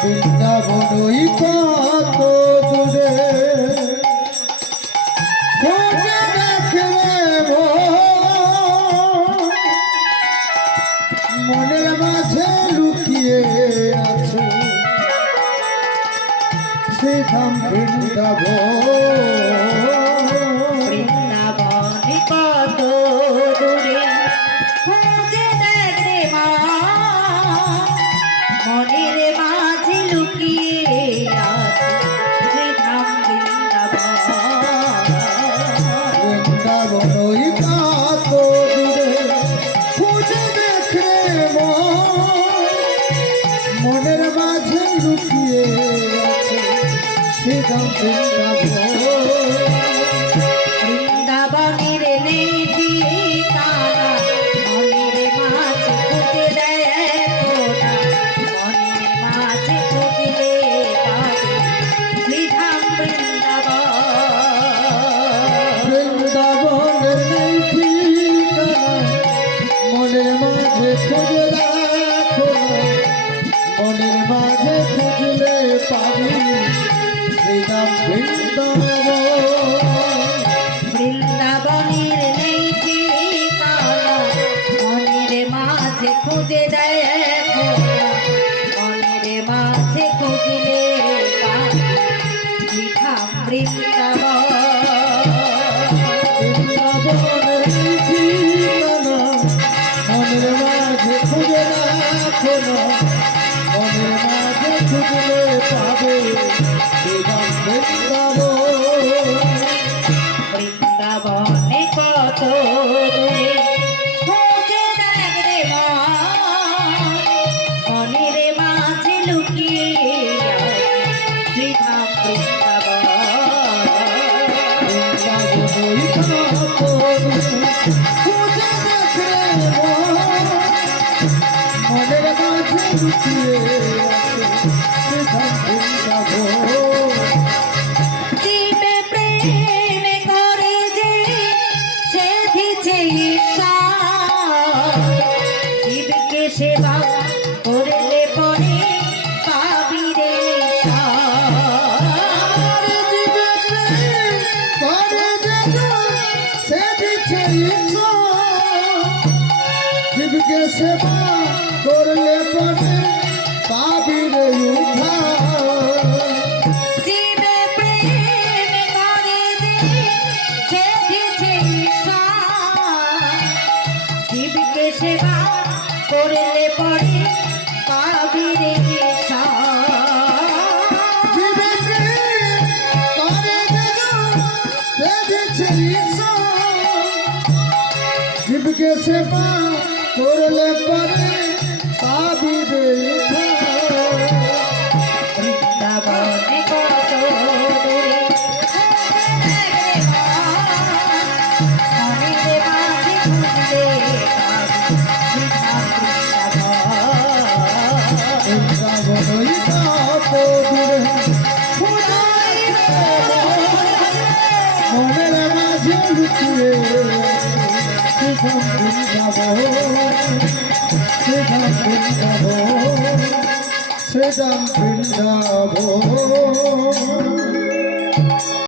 বৃন্দাবনই কত দূরে খোঁজে দেখবে মনের মাঝে লুকিয়ে আছে সে ধাম বৃন্দাবন কত দূরে খোঁজে দেখবে মা মনের মাঝে লুকিয়ে আছে সে ধাম বৃন্দাবনই কত দূরে খোঁজে দেখবে মনের মাঝে লুকিয়ে আছে সে ধাম বৃন্দাবনের নেই ঠিকানা মনের মাঝে খুঁজে দেখো না মনের মাঝে খুঁজলে পাবে শ্রীধাম বৃন্দাবনের নেই ঠিকানা মনের মাঝে খুঁজে দেখো মনের মাঝে খুঁজলে পাবি শ্রীধাম বৃন্দাবনের নেই ঠিকানা মনের মাঝে খুঁজে দেখো মনের মাঝে খুঁজলে পাবে শ্রীধাম বৃন্দাবনের নেই ঠিকানা মনের মাঝে খুঁজে দেখো মনের মাঝে খুঁজলে পাবে শ্রীধাম বৃন্দাবনে কত দূরে খোঁজে দেখবে মা মনের মাঝে লুকিয়ে শ্রীধাম মনের মাঝে লুকিয়ে জীবে প্রেমে করে যে সেধিছে ঈশ্বর জীবকে সেবা করলে পরে পাবি রে জীবকে সেবা করলে পরে পাবি রে জীবে প্রেমে করে যে সেধিছে ঈশ্বর জীবকে সেবা করলে পরে পাবি রে জীবকে সেবা করলে পরে পাবি রে বৃন্দাবনে কত দূরে মনের মাঝে খুঁজলে বৃন্দাবনই কত দূরে মনের মাঝে লুকিয়ে শ্রীরাম বৃন্দাবন